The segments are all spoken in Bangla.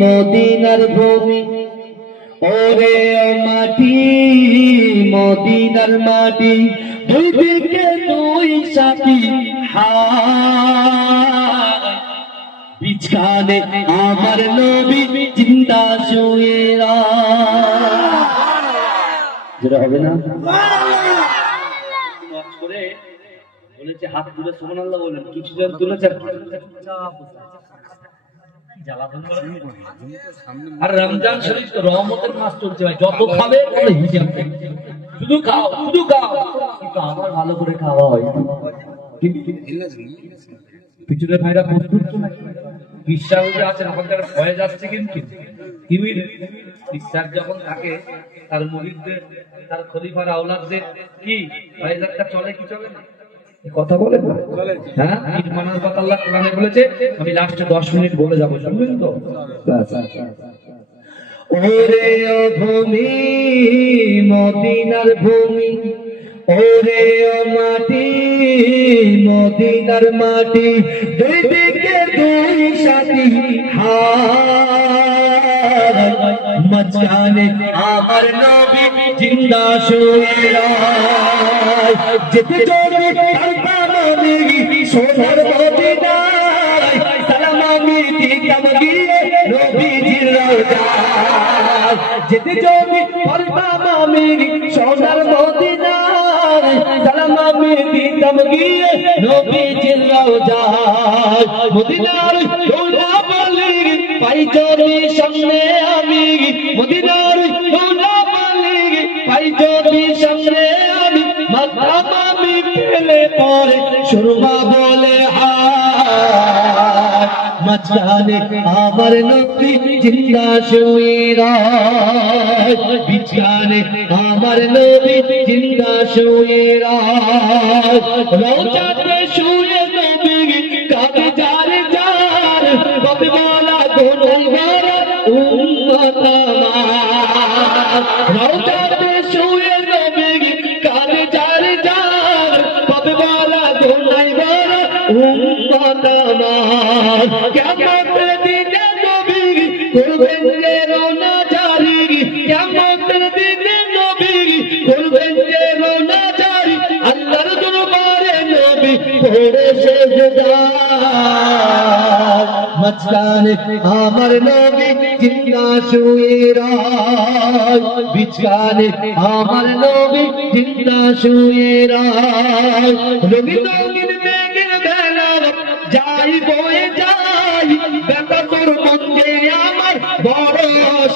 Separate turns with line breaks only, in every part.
মদিনার ভূমি। ওরে মাটি, মদিনার মাটি দুই দিকে দুই সাথী? বিছখানে আমার নবী চিন্তা শুয়ে যেটা হবে না? বলেছে, হাত তুলে সুমন আল্লাহ বলেন। কিছু জন তুলেছে আর রমজান শরীফ তো রহমতের মাস চলছে ভাই যত খাবে তত শুধু খাও শুধু খাও। কিন্তু আমার ভালো করে খাওয়া হয় পিছনে ভাইরা প্রস্তুত তো বিশ্বাস আছে আমাদের হয়ে যাচ্ছে কিন্তু। বিশ্বাস যখন থাকে তার মুরিদদের তার খলিফার আওলাদদের কি? ভাইজাতটা চলে কি চলে না? কথা বলে হ্যাঁ? কোরআনে বলেছে। আমি দশ মিনিট বলে যাব শুনবেন তো? ওরে ভূমি, মদিনার ভূমি, ওরে মাটি, মদিনার মাটি দুই দুই মাঝখানে আমার নবী জিন্দা শুয়ে যেতে চলে বাবানি সোনার মদিনায় সালাম আমি দিতাম গিয়ে নবীজির রওজায় যেতে চলে তার বাবানি সোনার মদিনায় সালাম আমি দিতাম গিয়ে নবীজির রওজায় মদিনার দৌড়া বলি পাই সামনে আমি, মদিনার পরে সুরমা বলে মাঝখানে আমার নবী জিন্দা শুয়ে বিছানে আমার নবী জিন্দা শুয়ে রায় রওজাতে শুয়ে নবী কাবে যার যার কবে বলা দোনোই বারা উম্মত আমার নবী জিন্দা শুয়ে রায়। বিছানে আমার নবী জিন্দা শুয়ে রায়। রঙিন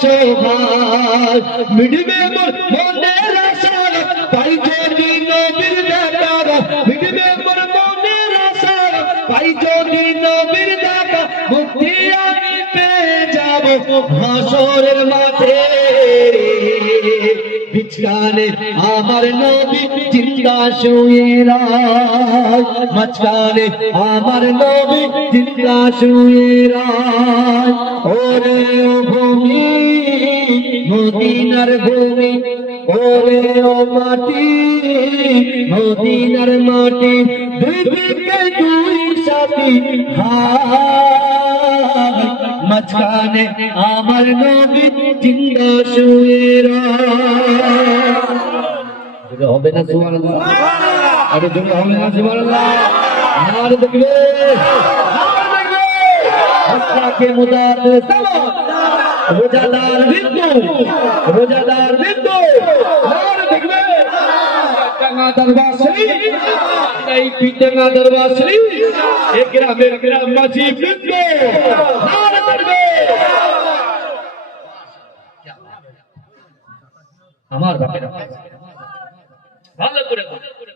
সৌভাগ মিটবে মোর মনের আশা পাই যদি নবীর দেখা মিটবে মোর মনের আশা পাই যদি নবীর দেখা মুক্তি আমার নবী জিন্দা শুয়ে রায় মাঝখানে আমার নবী জিন্দা শুয়ে রায় ওরে ও ভূমি, মদিনার ভূমি, ওরে ও মাটি, মদিনার মাটি দুই দিকে দুই সাথী মাঝখানে আমার নবী জিন্দা শুয়ে এটা হবে না সুবহানাল্লাহ। আরে হবে না সুবহানাল্লাহ। আর দেখবে। রোজাদার বিন্দু। রোজাদার বিন্দু। আর দেখবে। শরীফ। এই শরীফ। গ্রামের গ্রামবাসী বিন্দু। আর দেখবে। আমার ভালো করে বলো।